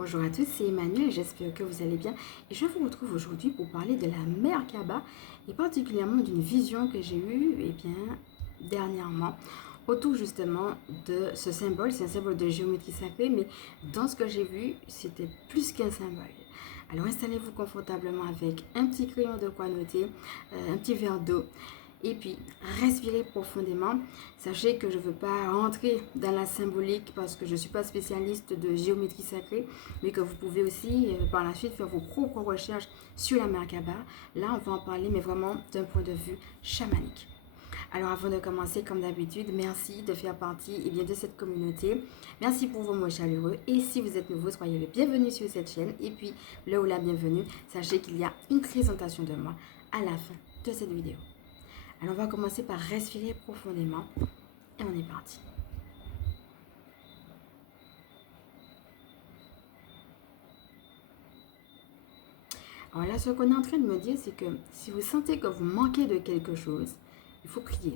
Bonjour à tous, c'est Emmanuel, j'espère que vous allez bien et je vous retrouve aujourd'hui pour parler de la Merkaba et particulièrement d'une vision que j'ai eue dernièrement autour justement de ce symbole. C'est un symbole de géométrie sacrée, mais dans ce que j'ai vu, c'était plus qu'un symbole. Alors installez-vous confortablement avec un petit crayon de quoi noter, un petit verre d'eau. Et puis, respirez profondément. Sachez que je ne veux pas rentrer dans la symbolique parce que je ne suis pas spécialiste de géométrie sacrée, mais que vous pouvez aussi par la suite faire vos propres recherches sur la Merkaba. Là, on va en parler, mais vraiment d'un point de vue chamanique. Alors, avant de commencer, comme d'habitude, merci de faire partie de cette communauté. Merci pour vos mots chaleureux. Et si vous êtes nouveau, soyez le bienvenu sur cette chaîne. Et puis, là où la bienvenue, sachez qu'il y a une présentation de moi à la fin de cette vidéo. Alors, on va commencer par respirer profondément et on est parti. Alors là, ce qu'on est en train de me dire, c'est que si vous sentez que vous manquez de quelque chose, il faut prier.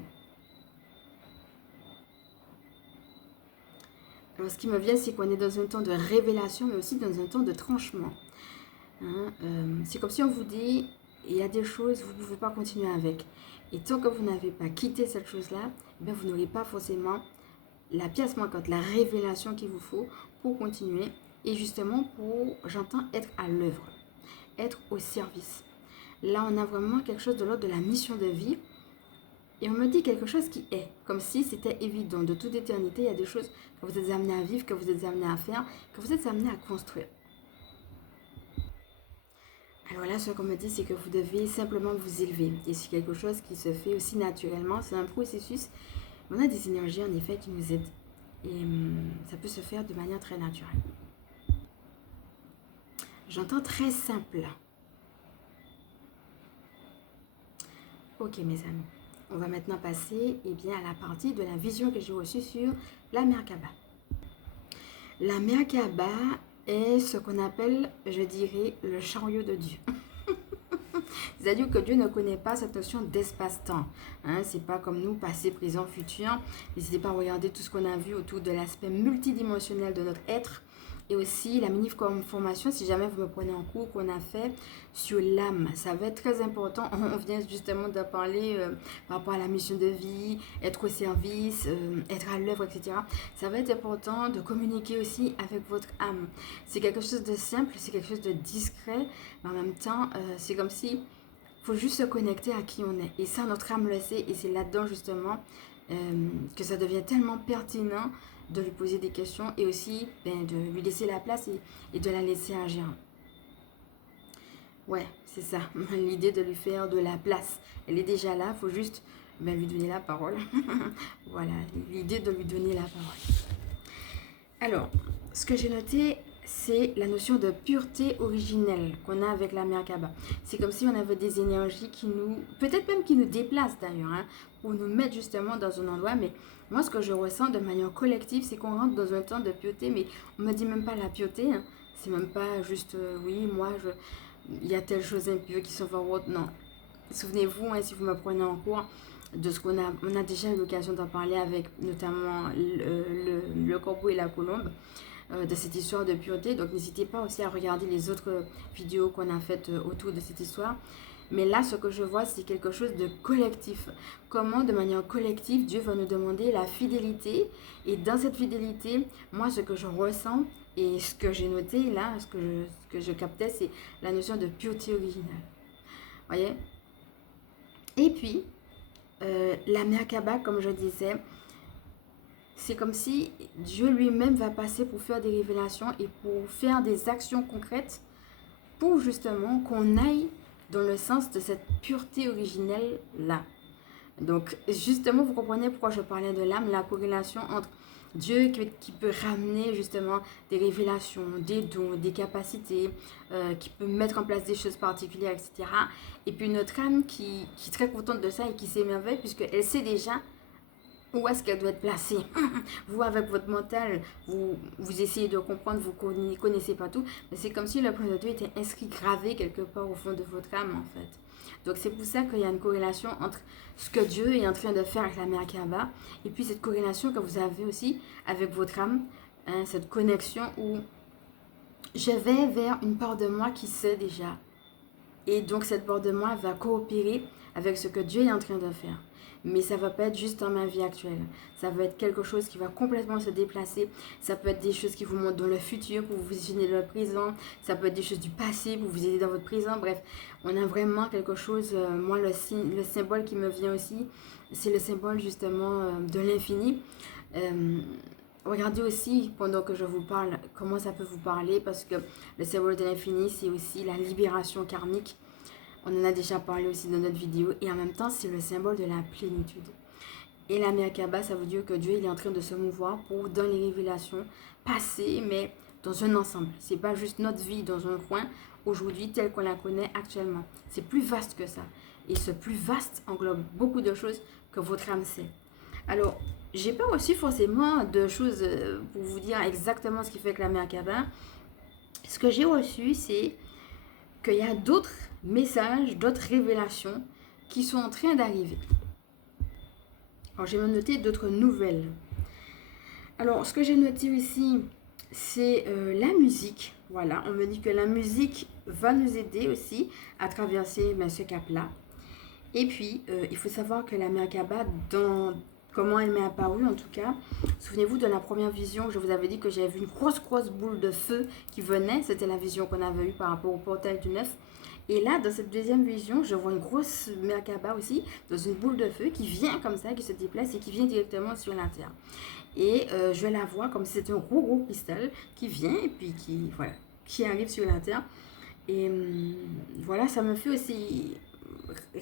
Alors, ce qui me vient, c'est qu'on est dans un temps de révélation, mais aussi dans un temps de tranchement. C'est comme si on vous dit, il y a des choses, vous ne pouvez pas continuer avec. Et tant que vous n'avez pas quitté cette chose-là, vous n'aurez pas forcément la pièce manquante, la révélation qu'il vous faut pour continuer. Et justement, j'entends être à l'œuvre, être au service. Là, on a vraiment quelque chose de l'ordre de la mission de vie. Et on me dit quelque chose qui est, comme si c'était évident. De toute éternité, il y a des choses que vous êtes amenés à vivre, que vous êtes amenés à faire, que vous êtes amenés à construire. Alors là, ce qu'on me dit, c'est que vous devez simplement vous élever. Et c'est quelque chose qui se fait aussi naturellement. C'est un processus. On a des énergies, en effet, qui nous aident. Et ça peut se faire de manière très naturelle. J'entends très simple. Ok, mes amis. On va maintenant passer à la partie de la vision que j'ai reçue sur la Merkaba. La Merkaba est ce qu'on appelle, je dirais, le chariot de Dieu. C'est-à-dire que Dieu ne connaît pas cette notion d'espace-temps. C'est pas comme nous, passé, présent, futur. N'hésitez pas à regarder tout ce qu'on a vu autour de l'aspect multidimensionnel de notre être. Et aussi la mini-formation, si jamais vous me prenez en cours, qu'on a fait sur l'âme. Ça va être très important. On vient justement de parler par rapport à la mission de vie, être au service, être à l'œuvre, etc. Ça va être important de communiquer aussi avec votre âme. C'est quelque chose de simple, c'est quelque chose de discret, mais en même temps, c'est comme si il faut juste se connecter à qui on est. Et ça, notre âme le sait. Et c'est là-dedans, justement, que ça devient tellement pertinent de lui poser des questions et aussi de lui laisser la place et de la laisser agir. Ouais, c'est ça. L'idée de lui faire de la place. Elle est déjà là, il faut juste lui donner la parole. Voilà, l'idée de lui donner la parole. Alors, ce que j'ai noté, c'est la notion de pureté originelle qu'on a avec la Merkaba. C'est comme si on avait des énergies qui nous, peut-être même qui nous déplacent d'ailleurs, pour nous mettre justement dans un endroit. Mais moi, ce que je ressens de manière collective, c'est qu'on rentre dans un temps de pureté, mais on ne me dit même pas la pureté. C'est même pas juste, oui, moi, il y a telle chose impure qui sont vers autre. Non. Souvenez-vous, si vous me prenez en cours, de ce qu'on a déjà eu l'occasion d'en parler avec notamment le corbeau et la colombe, de cette histoire de pureté. Donc n'hésitez pas aussi à regarder les autres vidéos qu'on a faites autour de cette histoire. Mais là, ce que je vois, c'est quelque chose de collectif. Comment, de manière collective, Dieu va nous demander la fidélité. Et dans cette fidélité, moi, ce que je ressens et ce que j'ai noté là, ce que je captais, c'est la notion de pureté originale. Voyez? Et puis, la Merkaba, comme je disais, c'est comme si Dieu lui-même va passer pour faire des révélations et pour faire des actions concrètes pour justement qu'on aille dans le sens de cette pureté originelle-là. Donc, justement, vous comprenez pourquoi je parlais de l'âme, la corrélation entre Dieu qui peut ramener justement des révélations, des dons, des capacités, qui peut mettre en place des choses particulières, etc. Et puis notre âme qui est très contente de ça et qui s'émerveille puisqu'elle sait déjà où est-ce qu'elle doit être placée. Vous, avec votre mental, vous essayez de comprendre, vous ne connaissez pas tout, mais c'est comme si le plan de Dieu était inscrit, gravé quelque part au fond de votre âme, en fait. Donc, c'est pour ça qu'il y a une corrélation entre ce que Dieu est en train de faire avec la Merkaba et puis cette corrélation que vous avez aussi avec votre âme, cette connexion où je vais vers une part de moi qui sait déjà. Et donc cette part de moi va coopérer avec ce que Dieu est en train de faire. Mais ça ne va pas être juste dans ma vie actuelle. Ça va être quelque chose qui va complètement se déplacer. Ça peut être des choses qui vous montrent dans le futur pour vous visionner dans le présent. Ça peut être des choses du passé pour vous aider dans votre présent. Bref, on a vraiment quelque chose. Moi, le symbole qui me vient aussi, c'est le symbole justement de l'infini. Regardez aussi, pendant que je vous parle, comment ça peut vous parler, parce que le symbole de l'infini, c'est aussi la libération karmique. On en a déjà parlé aussi dans notre vidéo. Et en même temps, c'est le symbole de la plénitude. Et la Merkaba, ça veut dire que Dieu il est en train de se mouvoir pour dans les révélations passées, mais dans un ensemble. C'est pas juste notre vie dans un coin, aujourd'hui, telle qu'on la connaît actuellement. C'est plus vaste que ça. Et ce plus vaste englobe beaucoup de choses que votre âme sait. Alors, j'ai pas reçu forcément de choses pour vous dire exactement ce qui fait que la Merkaba. Ce que j'ai reçu, c'est qu'il y a d'autres messages, d'autres révélations qui sont en train d'arriver. Alors, j'ai même noté d'autres nouvelles. Alors, ce que j'ai noté aussi, c'est la musique. Voilà, on me dit que la musique va nous aider aussi à traverser ce cap-là. Et puis, il faut savoir que la Merkaba, dans comment elle m'est apparue en tout cas, souvenez-vous de la première vision, je vous avais dit que j'avais vu une grosse boule de feu qui venait. C'était la vision qu'on avait eue par rapport au portail du 9. Et là, dans cette deuxième vision, je vois une grosse Merkaba aussi, dans une boule de feu qui vient comme ça, qui se déplace et qui vient directement sur la terre. Et je la vois comme si c'était un gros cristal qui vient et puis qui arrive sur la terre. Et voilà, ça me fait aussi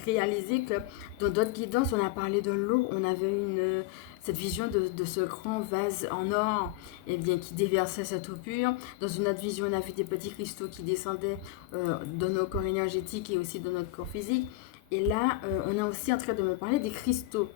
réaliser que dans d'autres guidances, on a parlé de l'eau, on avait cette vision de ce grand vase en or qui déversait cette eau pure. Dans une autre vision, on a vu des petits cristaux qui descendaient dans nos corps énergétiques et aussi dans notre corps physique. Et là, on est aussi en train de me parler des cristaux.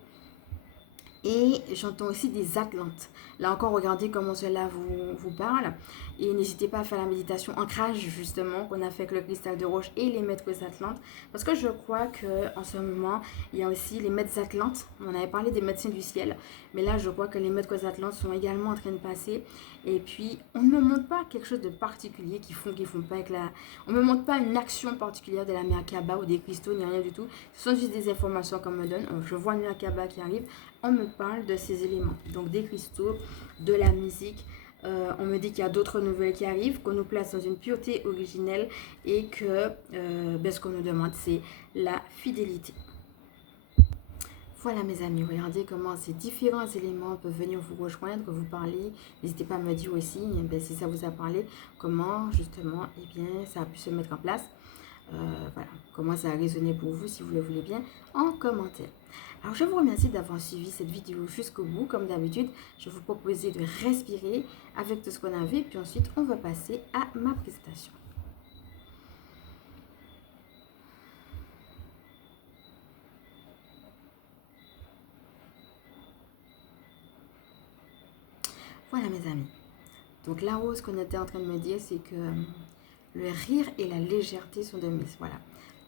Et j'entends aussi des Atlantes. Là encore, regardez comment cela vous parle. Et n'hésitez pas à faire la méditation ancrage, justement, qu'on a fait avec le cristal de roche et les maîtres Atlantes. Parce que je crois qu'en ce moment, il y a aussi les maîtres Atlantes. On avait parlé des médecins du ciel. Mais là, je crois que les maîtres Atlantes sont également en train de passer. Et puis, on ne me montre pas quelque chose de particulier qu'ils font pas avec la... On ne me montre pas une action particulière de la Merkaba ou des cristaux, ni rien du tout. Ce sont juste des informations qu'on me donne. Je vois une Merkaba qui arrive. On me parle de ces éléments, donc des cristaux, de la musique. On me dit qu'il y a d'autres nouvelles qui arrivent, qu'on nous place dans une pureté originelle et que ce qu'on nous demande, c'est la fidélité. Voilà mes amis, regardez comment ces différents éléments peuvent venir vous rejoindre, vous parler. N'hésitez pas à me dire aussi si ça vous a parlé, comment justement ça a pu se mettre en place. Voilà, comment ça a résonné pour vous si vous le voulez bien en commentaire. Alors je vous remercie d'avoir suivi cette vidéo jusqu'au bout. Comme d'habitude, je vous proposais de respirer avec tout ce qu'on a vu, puis ensuite on va passer à ma présentation. Voilà mes amis, donc là-haut ce qu'on était en train de me dire, c'est que le rire et la légèreté sont de mise. Voilà,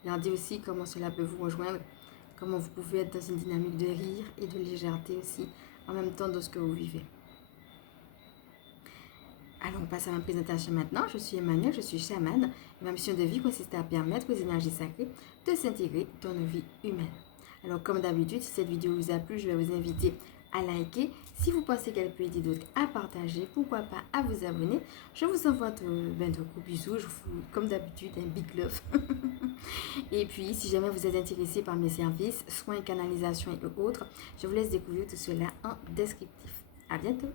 regardez aussi comment cela peut vous rejoindre, comment vous pouvez être dans une dynamique de rire et de légèreté aussi, en même temps dans ce que vous vivez. Alors, on passe à ma présentation maintenant. Je suis Emmanuel, je suis chamane. Ma mission de vie consiste à permettre aux énergies sacrées de s'intégrer dans nos vies humaines. Alors, comme d'habitude, si cette vidéo vous a plu, je vais vous inviter à liker. Si vous pensez qu'elle peut aider d'autres, à partager. Pourquoi pas à vous abonner. Je vous envoie de gros bisous. Je vous, comme d'habitude, un big love. Et puis, si jamais vous êtes intéressé par mes services, soins, canalisation et autres, je vous laisse découvrir tout cela en descriptif. À bientôt.